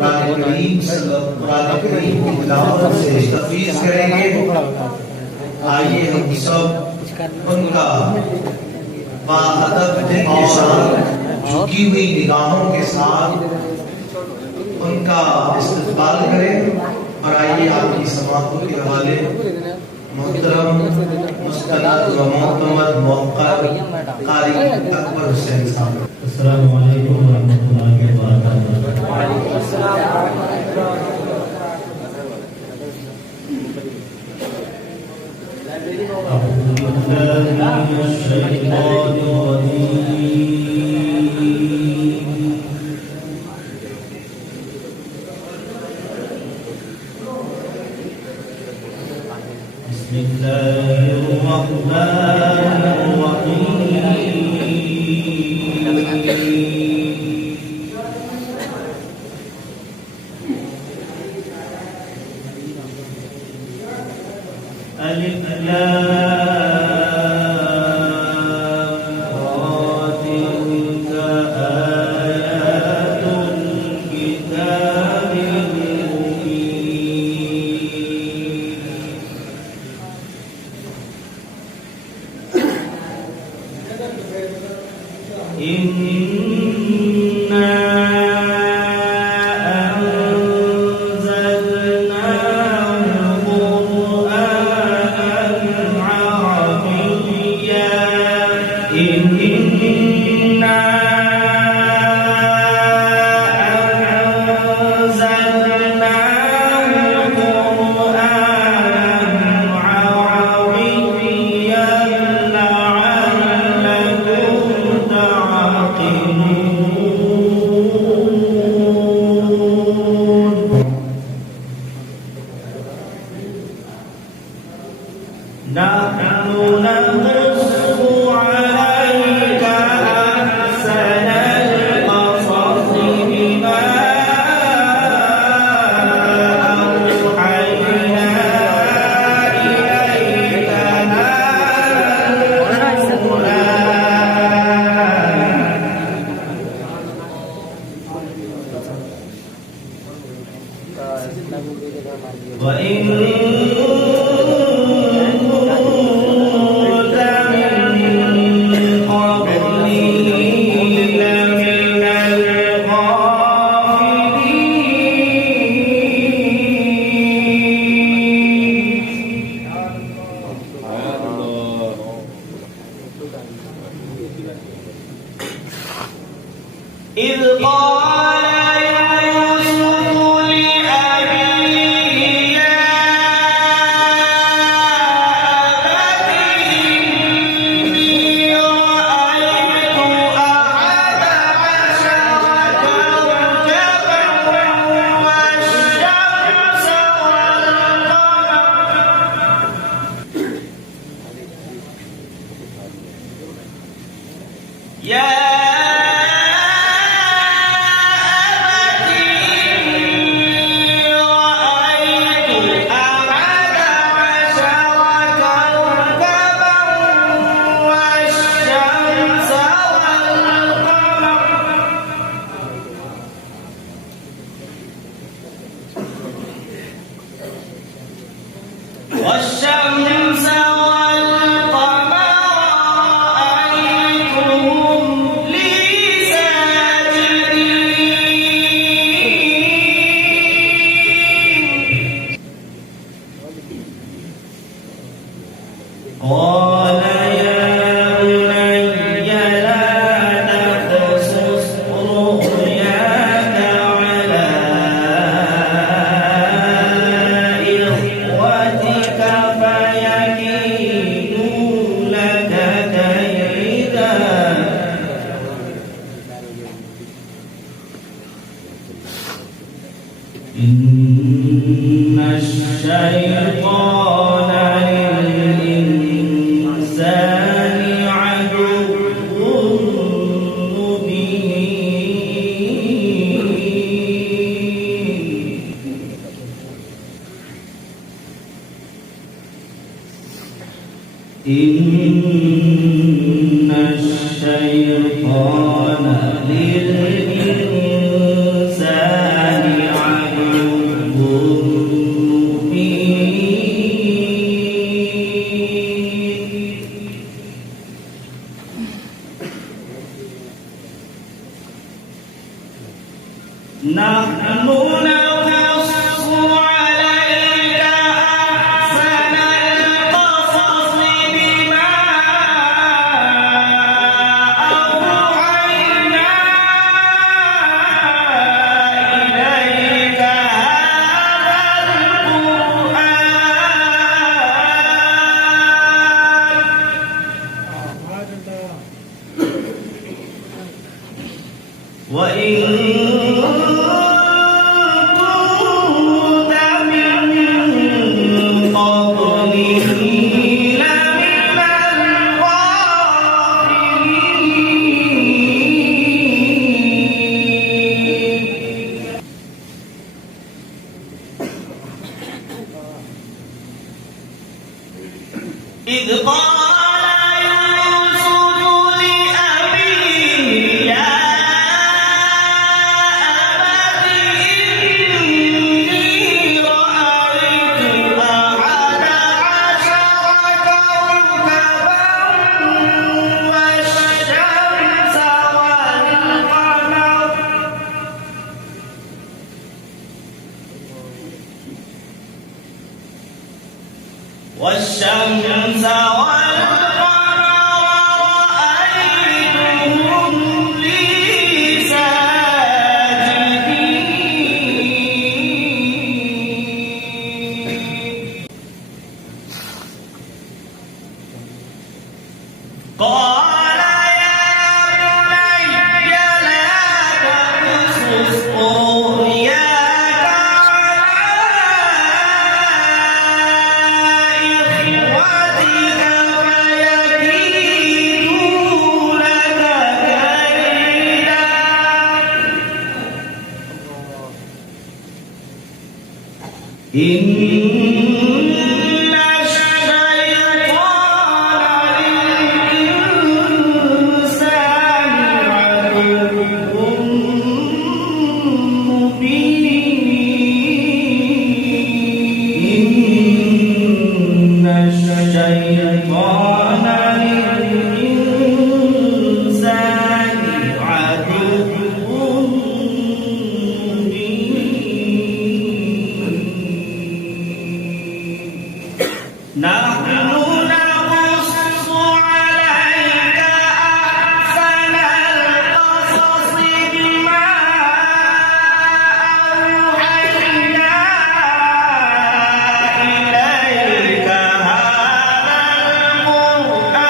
की तिलावत से तफवीज़ करेंगे। आइए हम सब उनका बाअदब दिल के साथ झुकी हुई निगाहों के साथ उनका इस्तक़बाल करें। और आइए आपकी समाअतों के हवाले मोहतरम मुस्तनद व मोअतमद मौक़र क़ारी अकबर हुसैन साहब। अस्सलामु अलैकुम व रहमतुल्लाहि व बरकातुहू। إن الشيطان للإنسان نحن نقص عليك أحسن القصص بما أوحينا إليك هذا القرآن وإن إذ قال يوسف لأبيه يا أبت إني رأيت أحد عشر كوكبا والشمس والقمر والشمس والقمر رأيتهم لي ساجدين قال يا بني لا تقصص رؤياك على إخوتك فيكيدوا لك كيدا إن الشيطان للإنسان عدو مبين إن الشيطان للإنسان عدو مبين نحن نقص عليك أحسن القصص بما أوحينا إليك هذا القرآن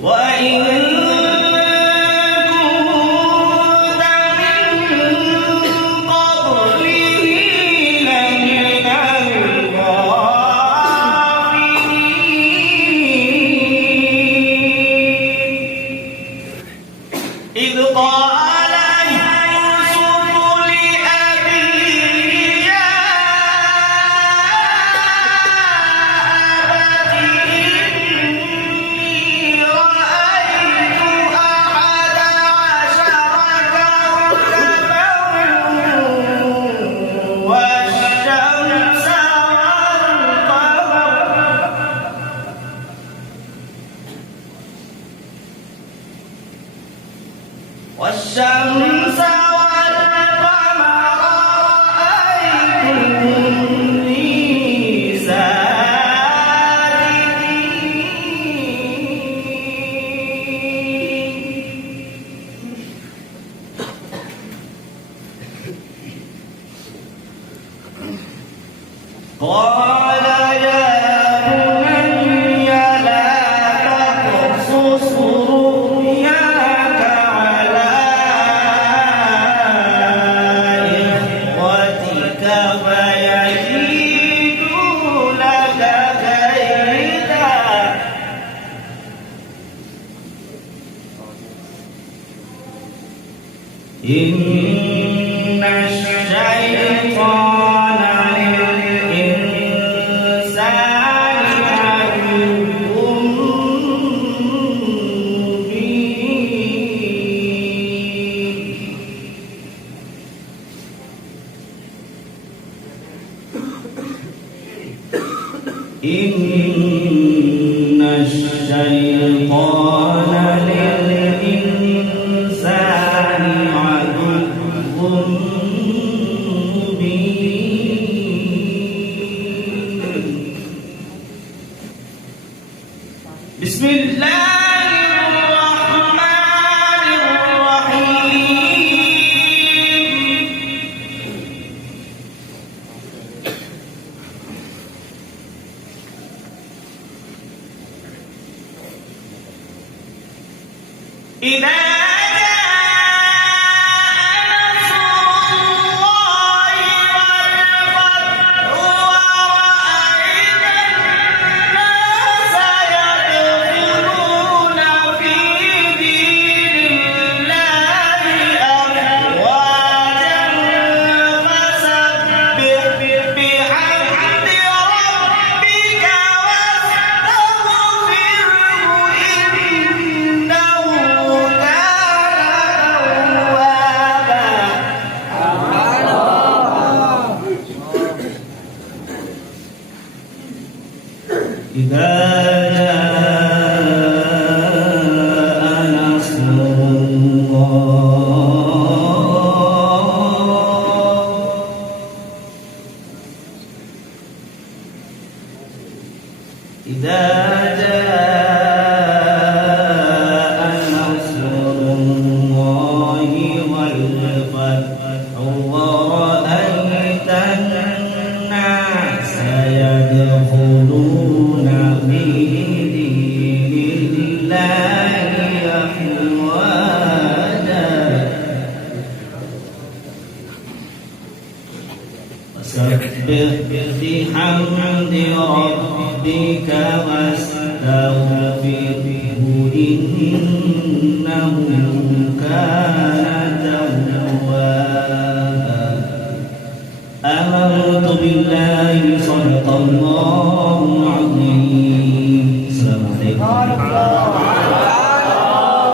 وإن كنت من قبله لمن الغافلين إذ قال يوسف لأبيه يا أبت إني رأيت أحد عشر كوكبا والشمس والقمر رأيتهم لي ساجدين قال يا بني لا تقصص رؤياك على إخوتك فيكيدوا لك كيدا إن الشيطان للإنسان عدو مبين إن الشيطان للإنسان عدو مبين. بسم الله الرحمن الرحيم. إذا جاء نصر الله إذا جاء نصر الله والفتح ورأيت الناس يدخلون في دين الله أفواجا فسبح بحمد ربك واستغفره إنه كان توابا. آمنت بالله صدق الله العظيم. السلام عليكم.